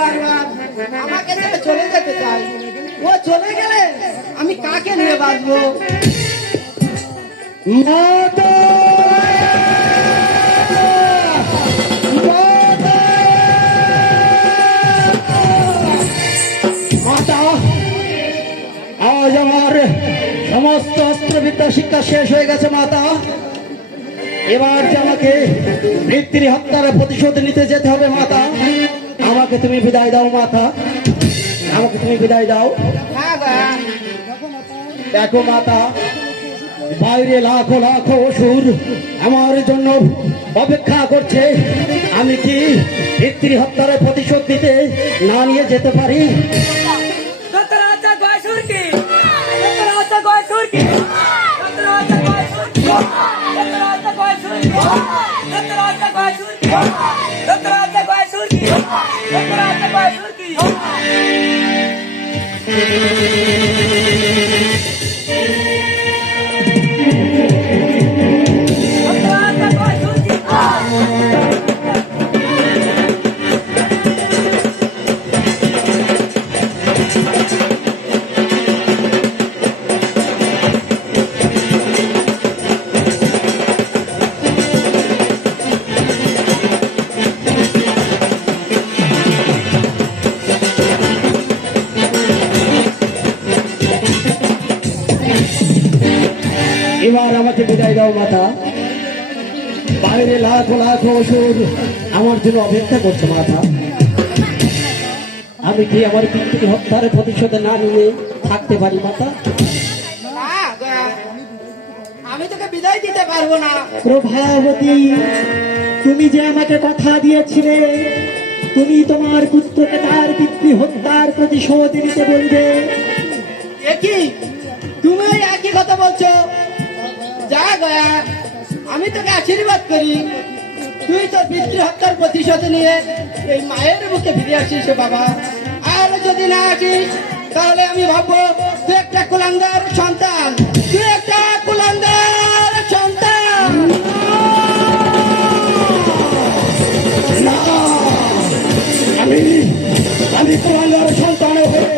বারবার আমাকে চলে যেতে চাই ও চলে গেলে আমি কাকে নিয়ে বাঁচবো? আজ আমার সমস্ত অস্ত্রবিদ্যা শিক্ষা শেষ হয়ে গেছে, মাতা। এবার যে আমাকে মৃত্যুর হত্যার প্রতিশোধ নিতে যেতে হবে, মাতা। আমাকে তুমি বিদায় দাও, মাতা। আমাকে তুমি বিদায় দাও। দেখো, মাতা, বাইরে লাখো লাখো অসুর আমার জন্য অপেক্ষা করছে। আমি কি পিতৃ হত্যার প্রতিশোধ দিতে না নিয়ে যেতে পারি? Thank you. এবার আমাকে বিদায় দাও মাতা। বাইরে লাখো লাখো অসুর আমার জন্য অপেক্ষা করছে মাতা। আমি কি আমার পিতৃ হত্যার প্রতিশোধ না নিয়ে থাকতে পারি মাতা? আমি তোকে বিদায় দিতে পারব না। প্রভাবতী তুমি যে আমাকে কথা দিয়েছিলে তুমি তোমার পুত্রকে তার পিতৃ হত্যার প্রতিশোধ নিতে বলবে। একই তুমি একই কথা বলছো? যা গয়া আমি তোকে আশীর্বাদ করি। তুই তোর পিতৃ হত্যার প্রতিশোধ নিয়ে এই মায়ের মুখে ফিরে আসিস বাবা। আর যদি না আসিস, তাহলে আমি ভাববো, তুই একটা কুলাঙ্গার সন্তান। তুই একটা কুলাঙ্গার সন্তান। আমি আমি কুলাঙ্গার সন্তান হয়ে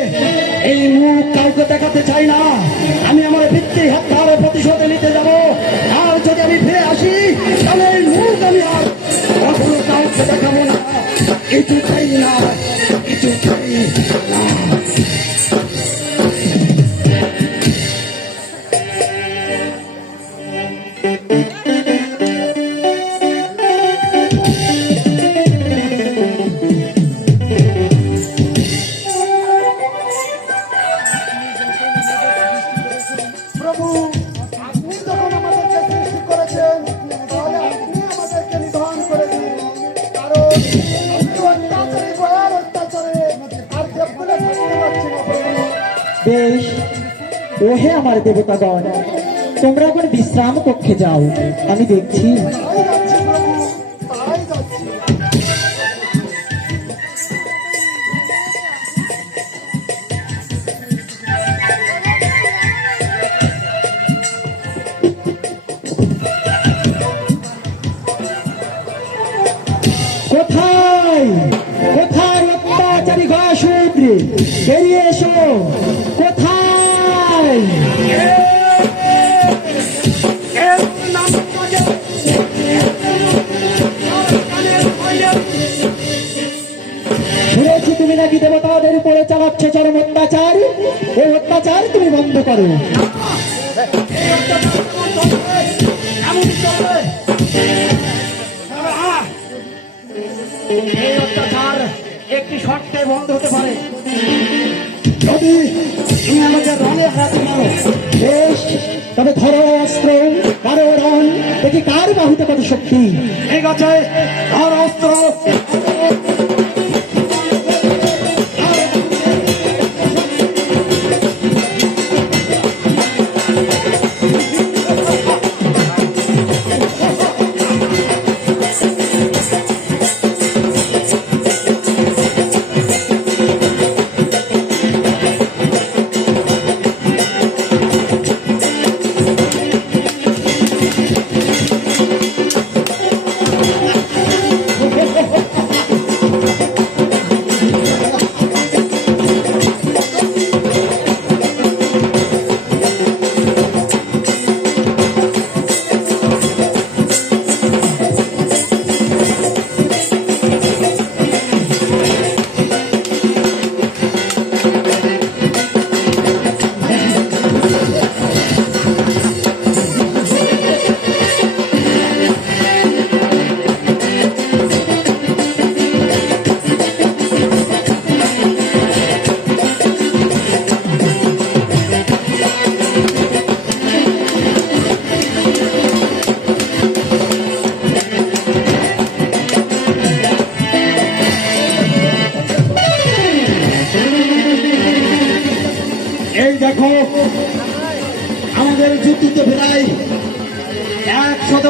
এই মুখ কাউকে দেখাতে চাই না। আমি আমার পিতৃ হত্যার বেশ ওহে আমার দেবতাগণ তোমরা এখন বিশ্রাম কক্ষে যাও। আমি দেখছি। কোথায়? কোথায় অত্যাচারী ঘাসুদ্র বেরিয়ে এসো। শুনেছি তুমি নাকি দেবতাদের উপরে চালাচ্ছে চরম অত্যাচার। ওই অত্যাচার তুমি বন্ধ করো। এই অত্যাচার একটি শর্তে বন্ধ হতে পারে। যদি তুমি আমাকে রঙে হারাতে পারো বেশ তবে ধরো অস্ত্র কারও রং দেখি কার বাহুতে কত শক্তি। ঠিক আছে ধর অস্ত্র।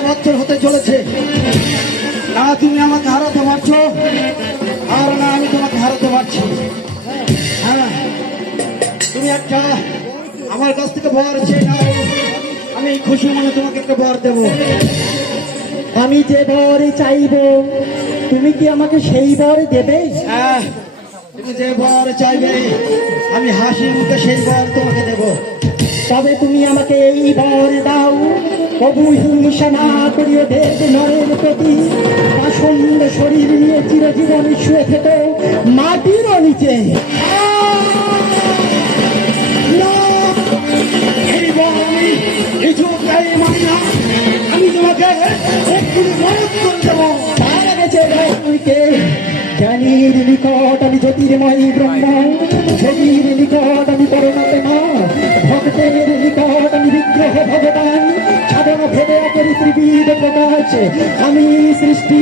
বছর হতে চলেছে। না, তুমি আমাকে হারাতে পারছ, আর না, আমি তোমাকে হারাতে পারছি। হ্যাঁ তুমি একটা আমার কাছ থেকে বর চেয়ে নাও। আমি খুশি মনে তোমাকে একটা বর দেবো। আমি যে বর চাইব, তুমি কি আমাকে সেই বর দেবে? হ্যাঁ তুমি যে বর চাইবে, আমি হাসি মুখে সেই বর তোমাকে দেবো। তবে তুমি আমাকে এই বর দাও। কবু হিংসা না করিও দেব নরের প্রতি আসন্দ শরীর নিয়ে চিরজীবন শুয়ে থেকো মাটির নিচে। আমি তোমাকে জ্ঞানীর নিকট আমি জ্যোতির্ময়ী ব্রহ্ম। যোগীর নিকট আমি প্রকাশ আমি সৃষ্টি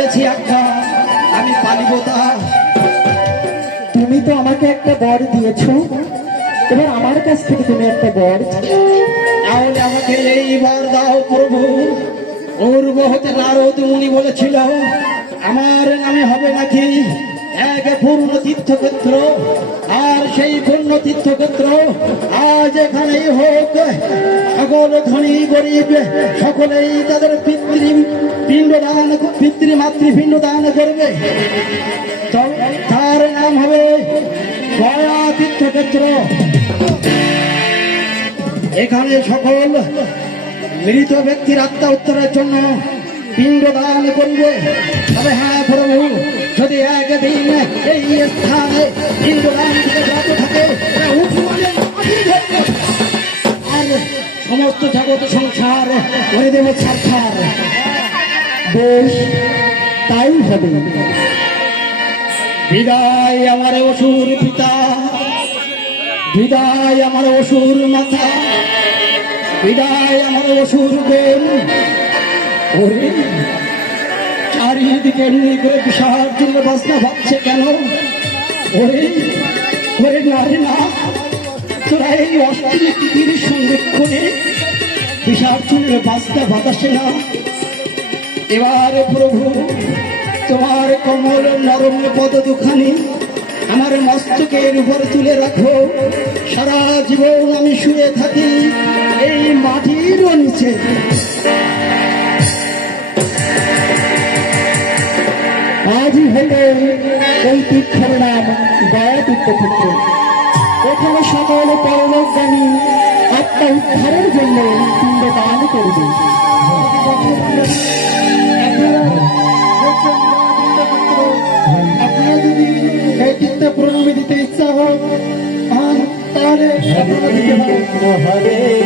করেছি একটা আমি পালিব তা তুমি তো আমাকে একটা বর দিয়েছ এবার আমার কাছ থেকে তুমি একটা বর। তাহলে আমাকে এই বর দাও প্রভু। ওর হতে নারদ উনি বলেছিল আমার নামে হবে নাকি? এক পূর্ণ তীর্থক্ষেত্র আর সেই পূর্ণ তীর্থক্ষেত্র আজ এখানেই হোক। সকল ধনী, গরিব, সকলেই তাদের পিতৃ পিণ্ড দান পিতৃ মাতৃ পিণ্ড দান করবে তার নাম হবে গয়া তীর্থক্ষেত্র এখানে সকল মৃত ব্যক্তির আত্মা উত্তরের জন্য পিণ্ড দান করবে। তবে হ্যাঁ প্রভু এই স্থানে পিণ্ড দান। আর সমস্ত জগৎ সংসার করে দেব ছাড় বেশ, তাই হবে। বিদায় আমার অসুর পিতা। বিদায় আমার অসুর মাথা বিদায় আমার অসুর ওরে চারিদিকে করে বিষার জন্য বাসনা ভাবছে কেন? ওরে ওরে না না। তোরা এই তিথির সংরক্ষণে বিষার জন্য বাসনা বাতাসে না? এবারে প্রভু, তোমার কমল নরম পদ দুখানি আমার মস্তকের উপর তুলে রাখো। সারা জীবন আমি শুয়ে থাকি এই মাটির নিচে। হল এই তীর্থের নাম গয়া তীর্থক্ষেত্র এখানে সকল পরলোকগামী আত্মা উদ্ধারের জন্য পিণ্ড দান করবে। আপনারা যদি এই চিত্তে প্রণামী দিতে ইচ্ছা হয় তাহলে আপনারা দিতে পারেন।